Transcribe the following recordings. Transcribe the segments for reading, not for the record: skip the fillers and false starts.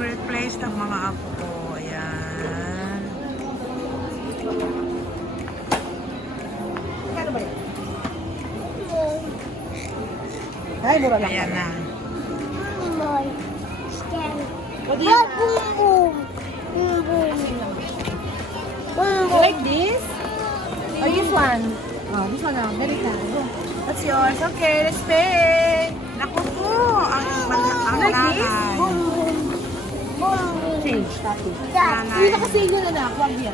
favorite place ng mga apo ko. Ayan. Kano ba yun? Ay, mura lang. Ayan na. You like this? Or this one? Oh, this one now. American. That's yours. Okay, let's pay. Naku po, ang Like this? nanay. Change, copy. Nanay. Hindi na kasi yun na nakuha yan.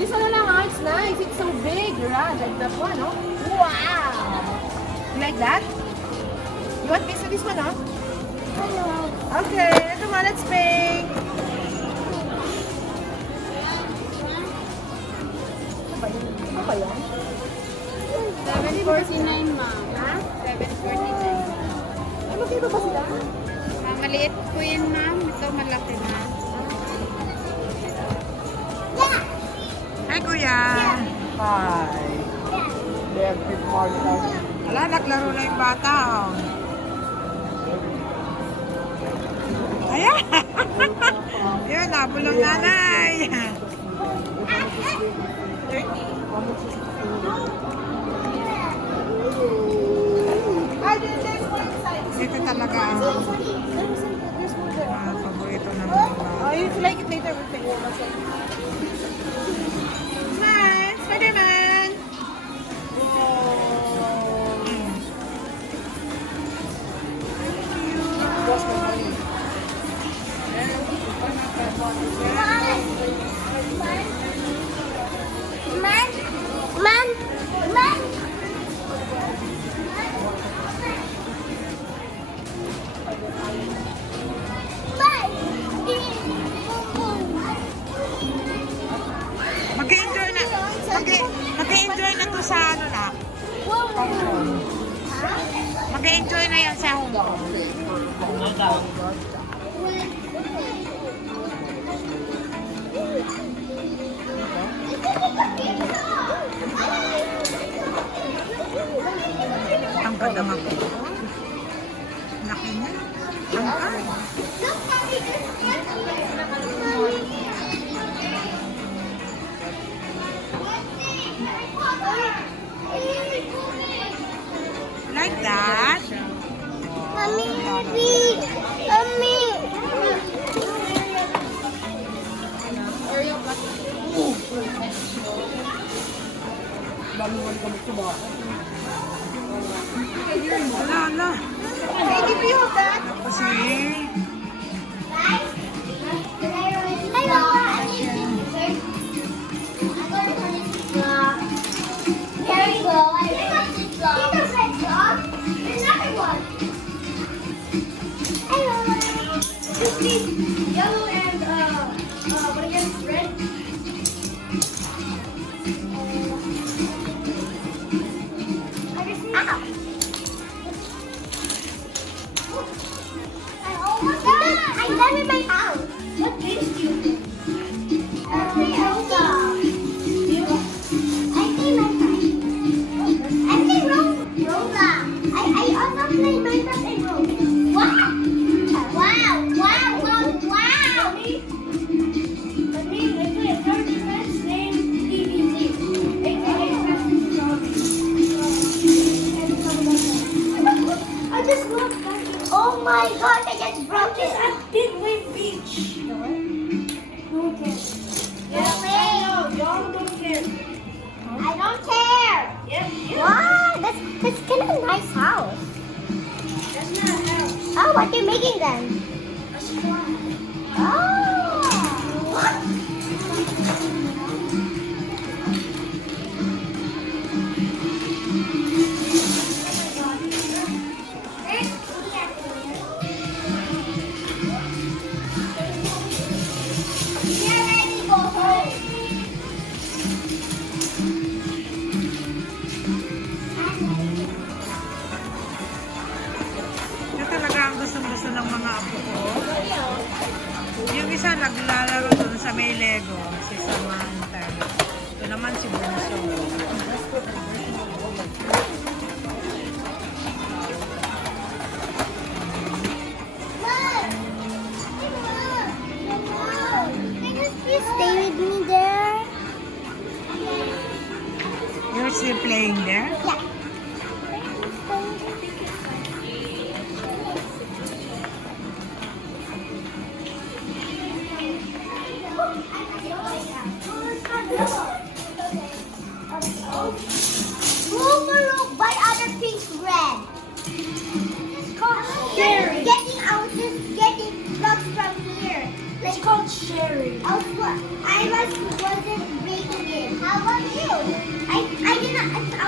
This one lang, it's nice. It's so big, right? Like that one, no? Wow! You like that? You want piece of this one, no? Okay, come on, let's pay. Ano ba yun? 749, ma'am. Ha? 749. Ay, magkaiba ba sila? Maliit po yan, ma'am. Ito malaki na. Hi, kuya. Hi. They're good morning. Wala, naglaro na yung bata. Oh. Ayan. Yun, nabulong nanay. Ito talaga ang paborito ng mga bata. Oh, if you like it later, we'll take it. Man, Spider-Man! Mag-enjoy na. Mag-enjoy na to sa ano na. Mag-enjoy na yan sa Hong Kong. Ang ganda nga po. Laki niya. Ang like that. Ala, ala. Hey, give you that. Kasi, Yellow and what again? Red. I love in my house. What drinks do you think? Rosa. I think Rosa. I also play Minecraft and Rosa. Wow! Wow! Wow! Wow! Wow! Let me play a third defense named DBZ. AKA Fastest Zombie. I just love that. Oh my god, I just broke it. I did win beach. No one cares. Yeah, y'all don't care. I don't care. Yeah. Wow, that's kind of a nice house. That's not a house. Oh, what are you making then? A squad. Oh. What? ito talaga ang gusto ng mga apo ko. Yung isa naglalaro dun sa may Lego, si Samantha. Ito naman si Bunso. still playing there? Yeah. Overlooked by other piece red. It's called sharing. Getting ounces, getting blocks from here. It's called sharing. I wasn't breaking it. How about you? I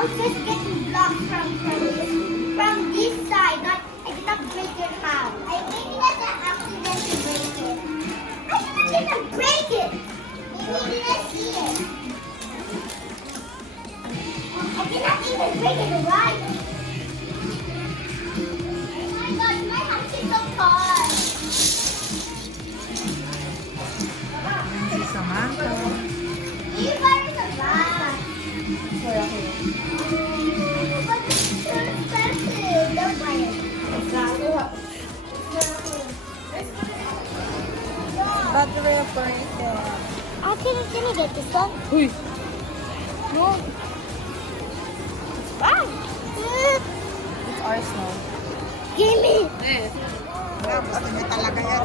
was just getting blocks from this side. I did not break it. How? I think that's an accident to break it. I didn't break it. Maybe you didn't see it. I did not even break it right. Oh my gosh, my house is so tall. Si Samantha. You better survive. But it's too expensive. Don't buy it. Battery operated. Can you get this one? Uy! No! Bye. It's ours now. Give me. Wala, basta may talaga yan.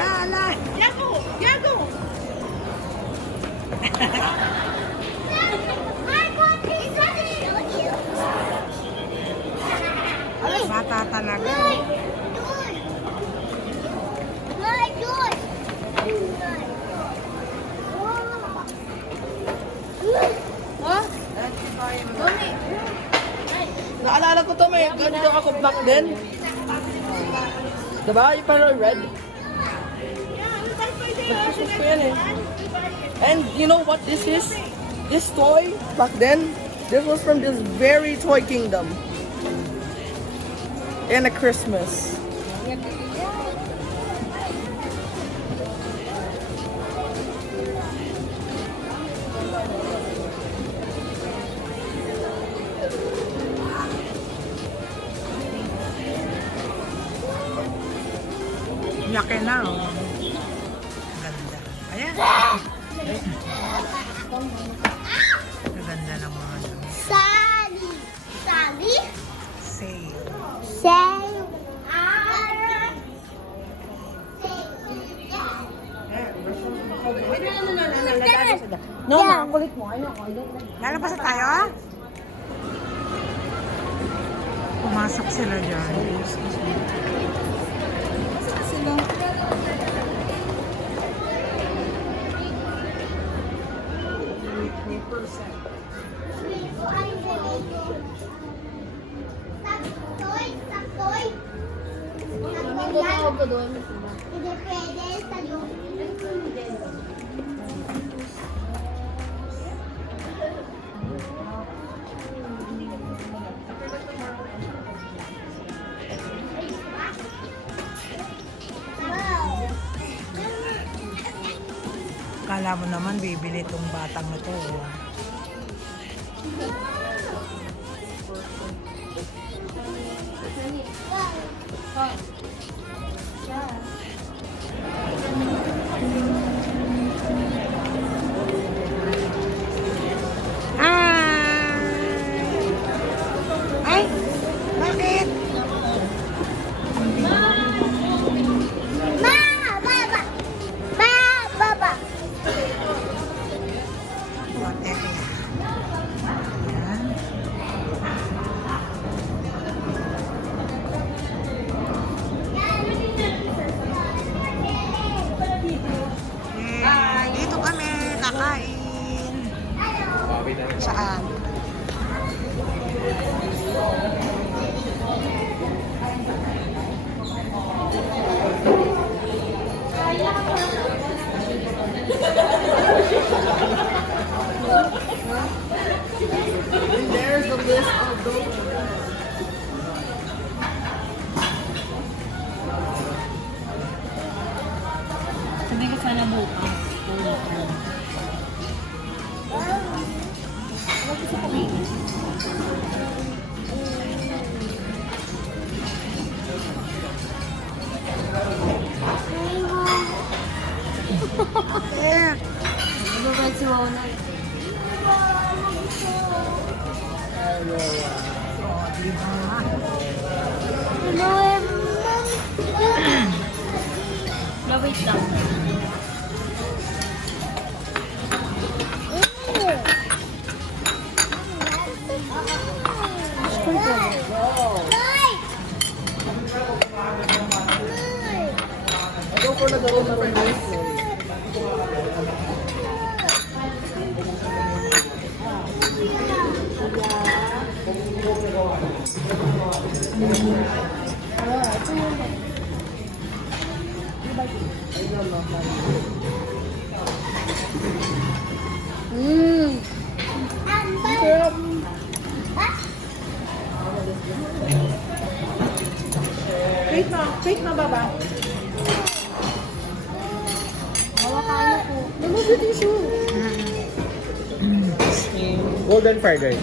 Ala. Bata talaga. Naalala ko to, may ganito ako back then. Diba? Yung parang red. Nagpusus ko yan eh. And you know what this is? This toy, back then, this was from this very toy kingdom. And a Christmas. Laki na, oh. Ganda. Ayan. Ganda ng mga ano. Sally. Sally? Sale. Sally. No, ma, ang kulit mo. Ayoko. Lalabas na tayo? Pumasok sila dyan. Hindi pwede sa Kala mo naman bibili itong batang ito. Oh. Ay! Bakit? Baba. Water. Ayan. Dito kami kakain. Saan? And there's the list of those. Sabi ko sana bukas. Eh, Nababad si Mona. Wait lang. Go for the gold number 9. Wait na baba. Hawakan ko. Lumabot yung shoe. Golden fried rice.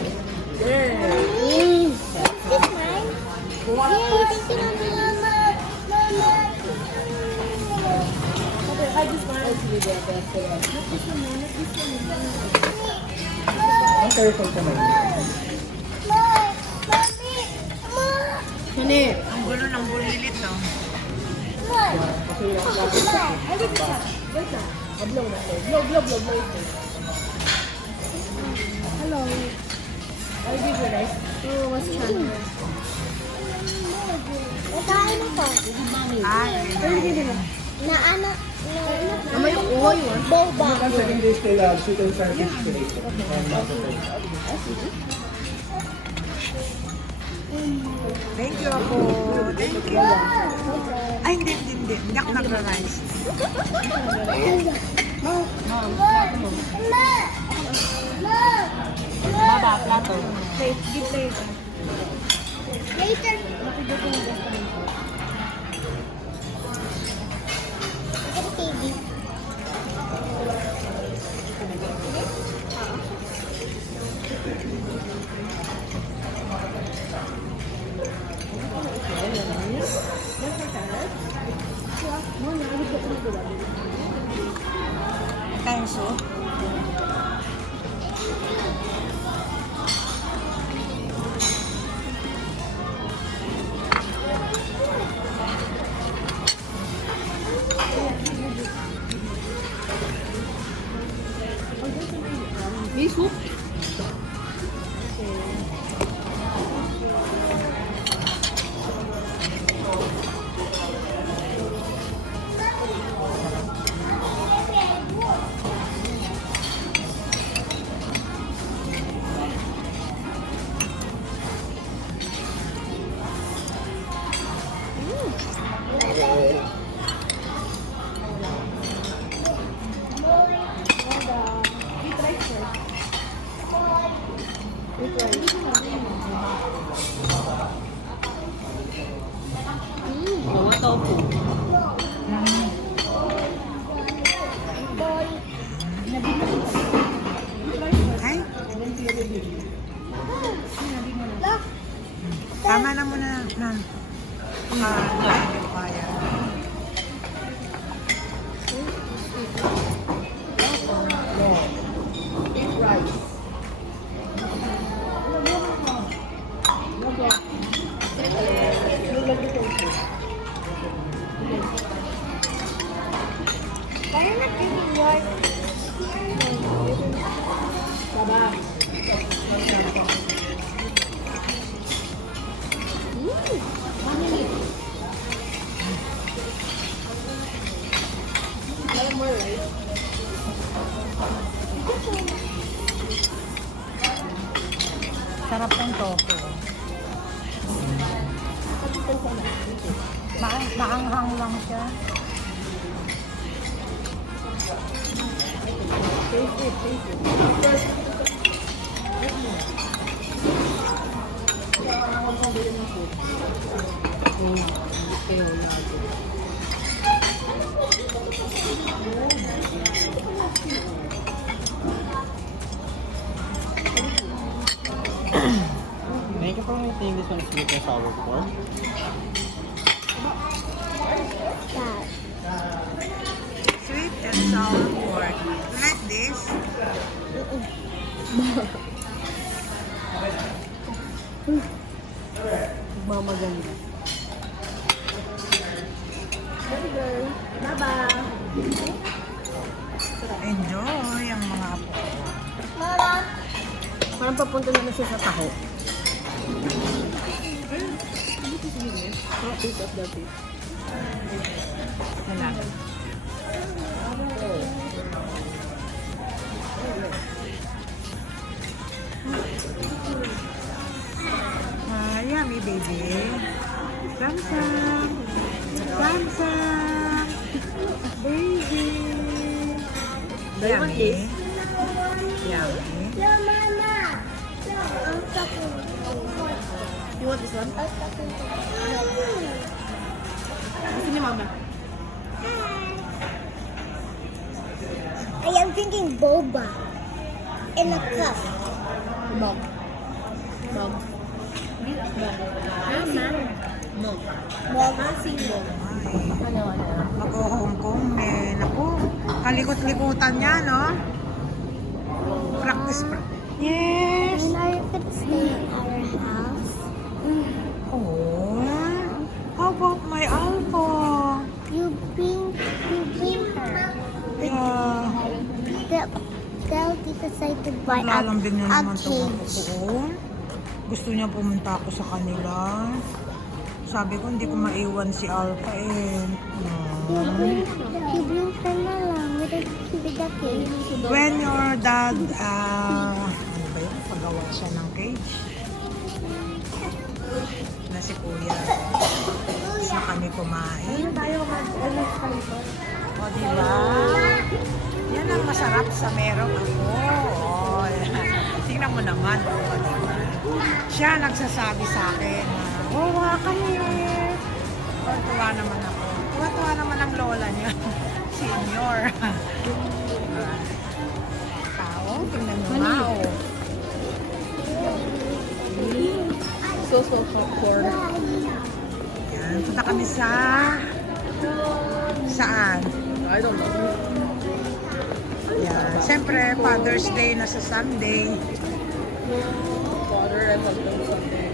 Ang careful ka man. Hindi. ang gulo ng bulilit, no? Hello. I'll give you rice. Oh, what's channel? Ah, Mama yung uhoy mo. Ang second dish kay sweet and sour fish cake. And mashed potato. thank you ako. Thank you. Ay, hindi. Hindi ako nagra-rice. Baba, plato. Plate, give plate. Later. Baby. Tenso. May soup? Mga tofu. Ay, tama na muna na. Hindi ko kaya. Why not giving your Baba. Sarap ng tofu. Maanghang lang siya. Thank you for making this one sweet and sour pork. Sweet and sour Magmamaganda. Baby girl. Bye-bye. Enjoy ang mga apo ko. Mama. Parang papunta na siya sa taho. Wala. Yummy baby. Samsam. Samsam. Baby. Yummy. Yummy. No, Mama. I'm talking. You want this one? I'm talking. Gusto ni mama. I am drinking boba in a cup. Mom. Mom. Mama. Mom. Boba. Ano? Mag-Hong Kong eh. Naku, kalikot-likutan niya, no? Practice. Yes. And are you gonna stay at our house? Oh. How about my Alpha? You bring her. Yeah. Tell Tita Sai to buy Lalambing na a naman itong cage. ako ko. Gusto niya pumunta ako sa kanila. Sabi ko, hindi ko maiwan si Alpha eh. You bring her na lang with a cage. When your dad, ano ba yun? Pagawa siya ng cage. Na si Kuya. Sa kami kumain. O, diba? Yan ang masarap sa merong ako. O, tingnan mo naman. O, diba? Siya nagsasabi sa akin na, wawa ka eh. Tuwa naman ako. Tuwa naman ang lola niya. Senior. Diba? Tao, tingnan mo nga. O. So poor. Yan, punta kami sa... Saan? I don't know. Yan. Siyempre, Father's Day na sa Sunday. Father and husband Sunday.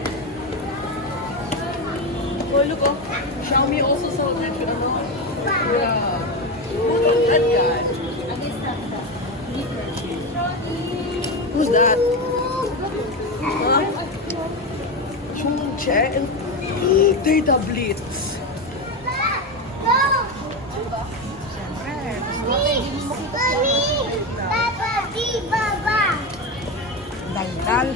Oh, look, oh. Xiaomi also celebrates with ano? Yeah. Look at that guy. Who's that? Huh? Chung Che and Data Blitz. Siyempre, Papa, di baba. daldal.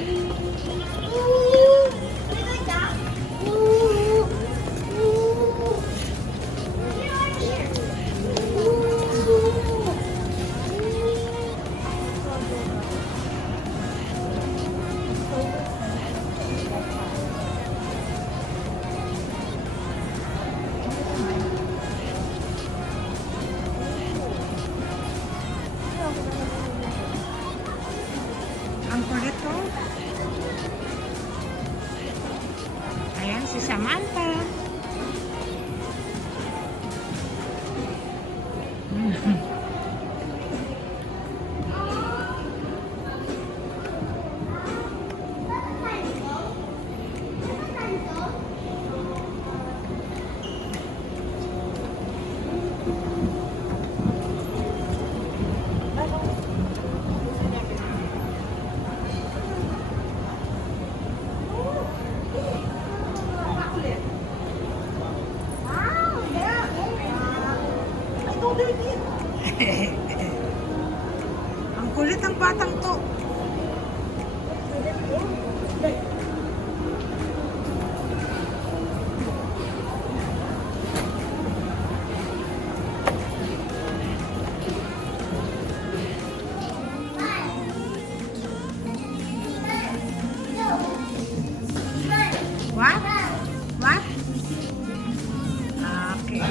Ang kulit ko. Ayan, si Samantha. Ang kulit ng batang to. What? What? Okay.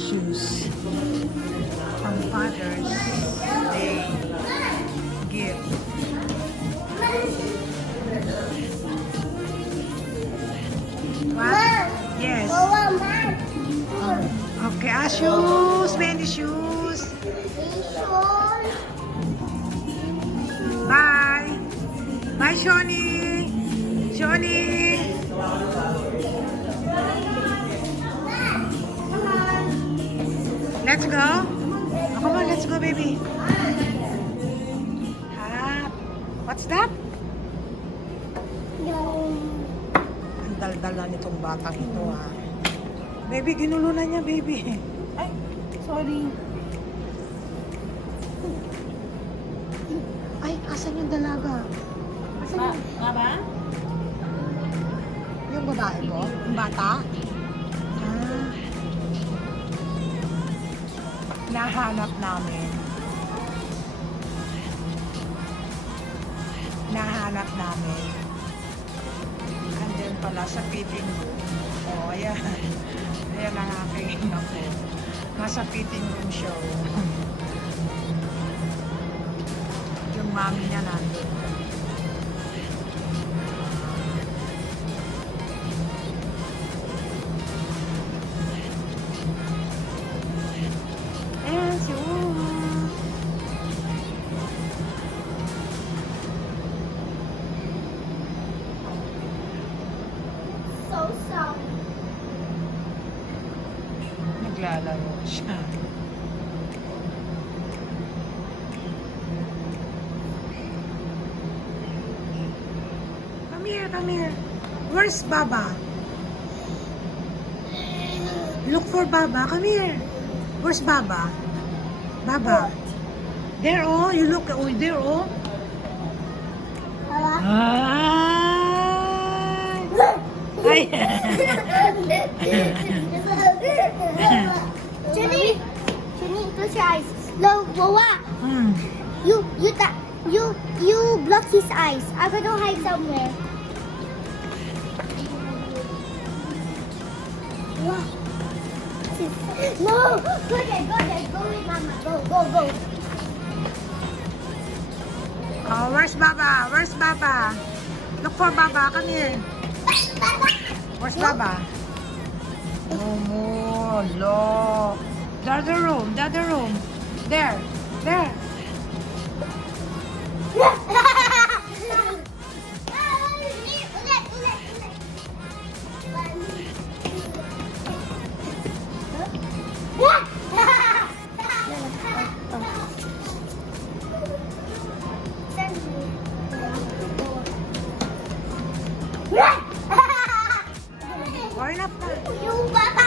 Shoes from Father's Day gift. Shoni! Shoni! Let's go? Oh, come on, let's go, baby. Hat. What's that? Ang daldal na nitong batang ito, ha. Baby, ginulo na niya, baby. Ay, sorry. Ay, asan yung dalaga? Asan yung... Baba? Yung babae mo? Yung bata? Ah. Nahanap namin. Nahanap namin. Andun pala sa fitting room. Oh, ayan. Ayan ang aking ako. Nasa fitting room show. Yung mami niya nandun. Ayan si Uma. So soft. Naglalaro siya. Come here, come here. Where's Baba? Look for Baba. Come here. Where's Baba? Baba. There, oh. You look. Oh, there, oh. Ay. Jenny, close your eyes. No, Wawa, Hmm. you block his eyes. I'm gonna hide somewhere. Wow. No, go there, go with Mama. Go. Oh, where's Baba? Where's Baba? Look for Baba. Come here. Where's Baba? Oh, look. The other room. There. Or enough na. You Baba.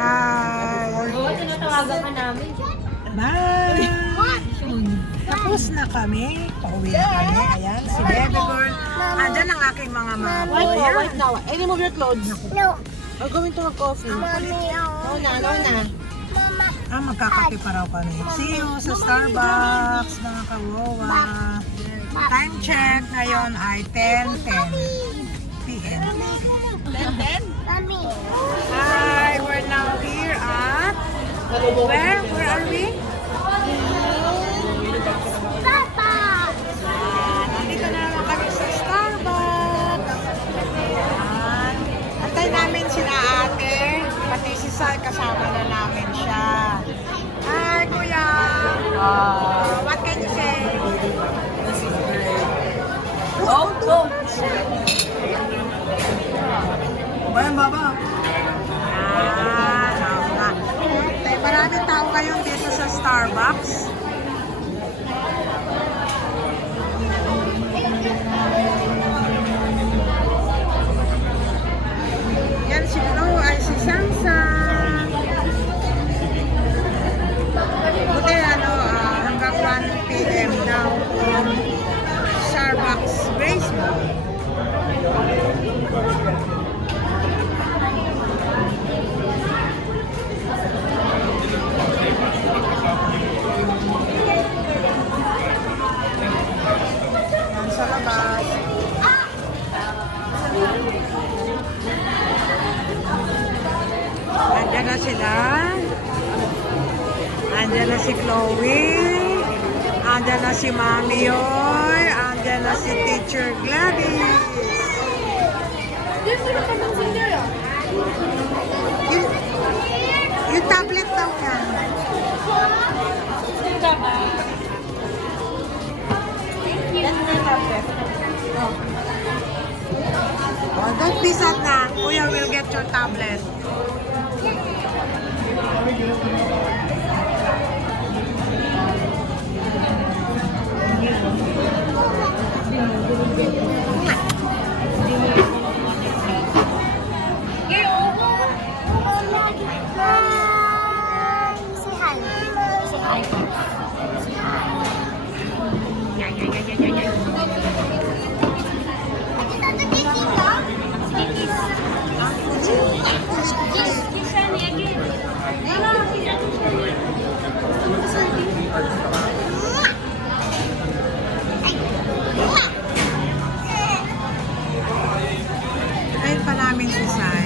Hi. Oo, tinatawagan ka namin. Bye. Tapos na kami. Pauwi na kami. Ayan, si baby girl. Andyan ang aking mga White maboy. po, white now. Ay, remove your clothes. No, I'm going to have coffee. Mommy, No na. Mama. Magkakape pa raw kami. See you sa Starbucks, mga kawawa. Time check ngayon ay 10:10 p.m. Mommy. Hi, we're now here at... Where? Where are we? Papa. Nandito na naman kami sa Starbucks. Ayan. Antay namin sina ate. Pati si Sal, kasama na namin siya. Hi, kuya. What can you say? Go. Bayan, Baba. Maraming tao ngayon dito sa Starbucks. Yan siguro ay si Samsung. Buti hanggang 1 p.m. now. Starbucks Gracemont. Ayan na sila. Andyan na si Chloe. Andyan na si Mami Yoy. Andyan na si Teacher Gladys. Yung tablet daw yan. Oh, don't be sad na. Kuya will get your tablet. Say hi. Say hi. Say Ayun pa namin si Sai.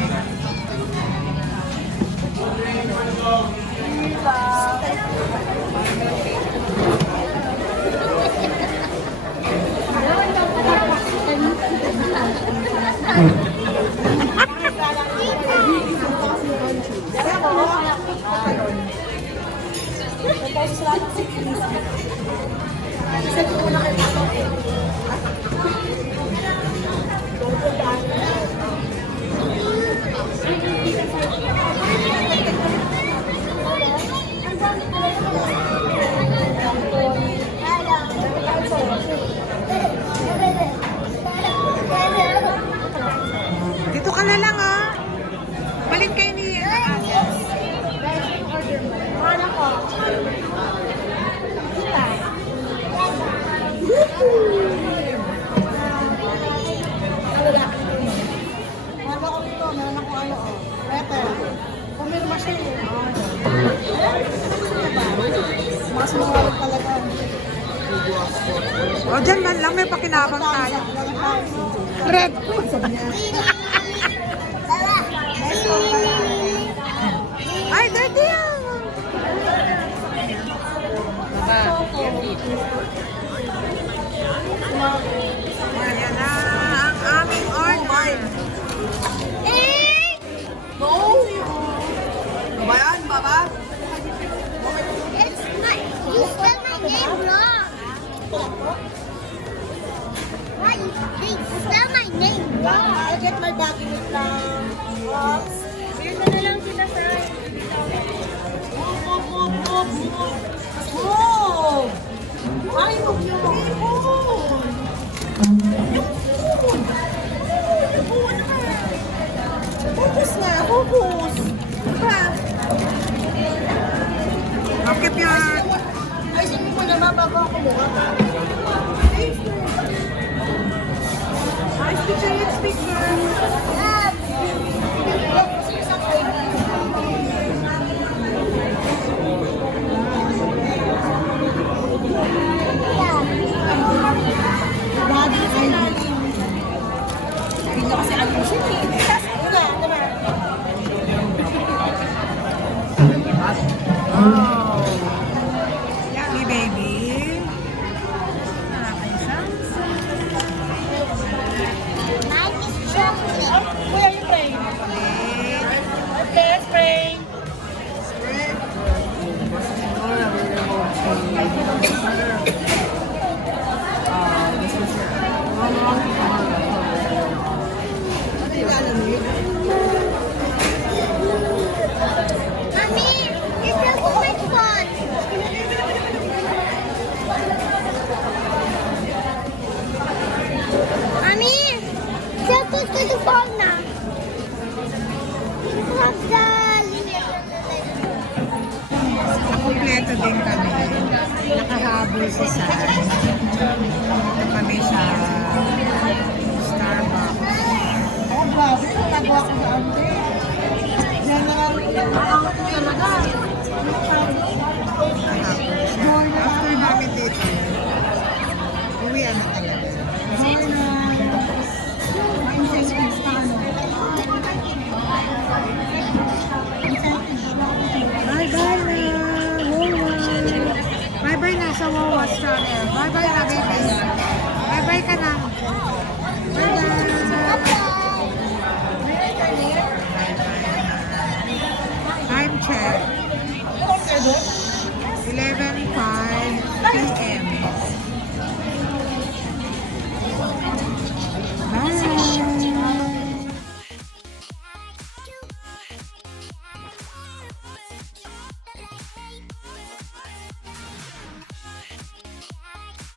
Dito ka na lang ah. Balik kayo ni O dyan man lang may pakinabang tayo. Red. Ay, dirty yan. Ayan na ang aming order. You spelled my name wrong. Why you spell my name wrong? I'll get my bag in it now. Dito na lang kita sa... Oh! Ay, huwag niyo. Focus na, focus. Diba? I'll keep your... Ay, sige mo naman bago ako mukha ka. Ay, speaker. Daddy, ay, hindi na kasi ayusin eh. Yummy baby. Aking Samsung. Mine is chocolate. Kuya, yung praying. Best praying. Mommy, it's a woman's phone. Mommy, cellphone ko yung phone na. Nakumpleto din kami. Nakahabol si Sai. Ito kami sa Starbucks. Oh, grabe. Nagawa ko sa ante. Yan na nga rin. Ang talaga. After namin dito, uwian na talaga. Incentive. chair. 11